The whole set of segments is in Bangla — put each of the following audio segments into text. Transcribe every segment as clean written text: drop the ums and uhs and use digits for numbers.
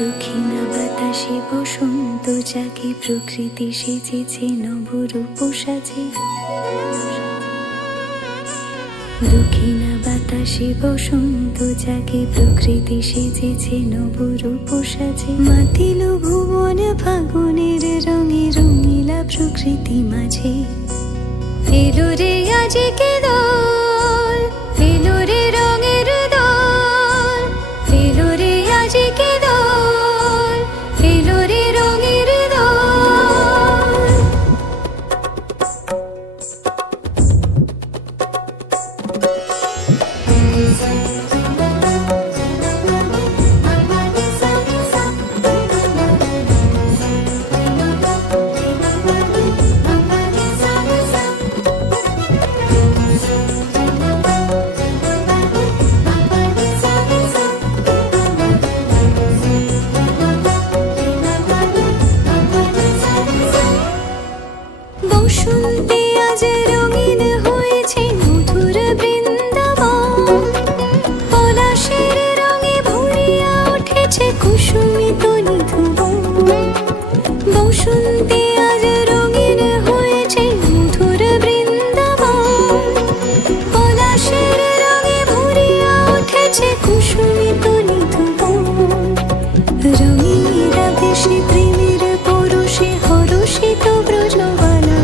দক্ষিণা বাতাসে বসন্ত জাগে, প্রকৃতি সেজেছে নবরূপ সাজে। দক্ষিণা বাতাসে বসন্ত জাগে, প্রকৃতি সেজেছে নবরূপ সাজে। মাতিল ভুবন ফাগুনের রঙে, রঙিলা প্রকৃতি মাঝে। এলো রে আজকে দোল, এলো রে রঙের দোল, এলো রে আজকে দোল, এলো রে রঙের দোল। বসন্তে আজ রঙিন হয়েছে মধুর বৃন্দাবন, পলাশের রঙে ভরিয়া উঠেছে কুসুমিত নিধুবন। বসন্তে আজ রঙিন হয়েছে মধুর বৃন্দাবন, পলাশের রঙে ভরিয়া উঠেছে কুসুমিত নিধুবন। রঙিনীরা বেশি প্রেমের পরশে হরষিত ব্রজবালা,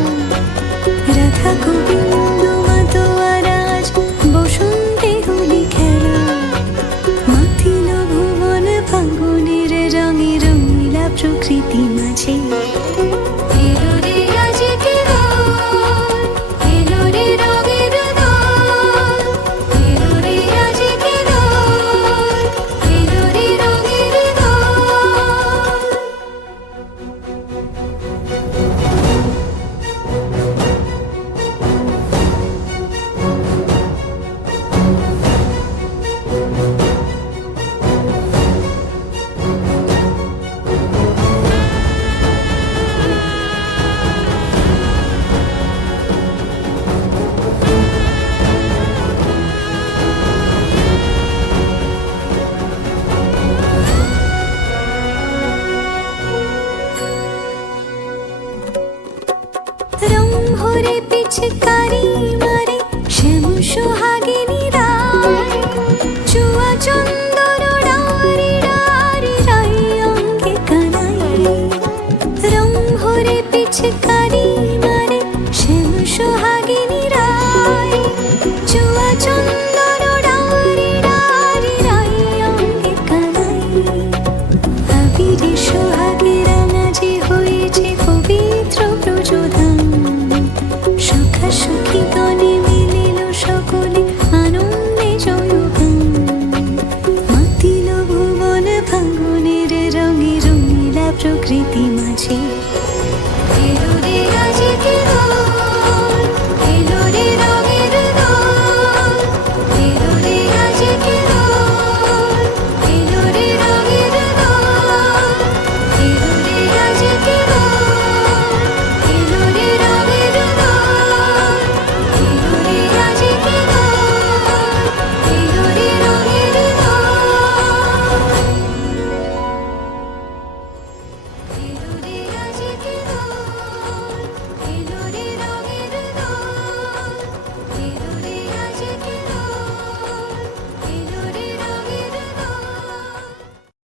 রাধা গোবিন্দ মাতোয়ারাজ বসন্তে হোলি খেলা। মাতিল ভুবন ফাগুনের রঙে, রঙিলা প্রকৃতি মাঝে। এলো রে আজকে দোল, এলো রে রঙের দোল, এলো রে আজকে দোল, এলো রে রঙের দোল। রং ভরে পিচকারি মারে শ্যাম সোহাগিনী রায়, চুয়া চন্দন ডারি ডারি রাই অঙ্গে কানাই। রং ভরে পিচকারি মারে শ্যাম সোহাগিনী রায়, চুয়া চন্দন ডারি ডারি রাই অঙ্গে কানাই। আবিরে সোহাগে রাঙাজে হয়েছে পবিত্র ব্রজধাম, সখা সখী গণে মিলিল সকলে আনন্দে জয়গান। মাতিল ভুবন ফাগুনের রঙে, রঙিলা প্রকৃতি মাঝে।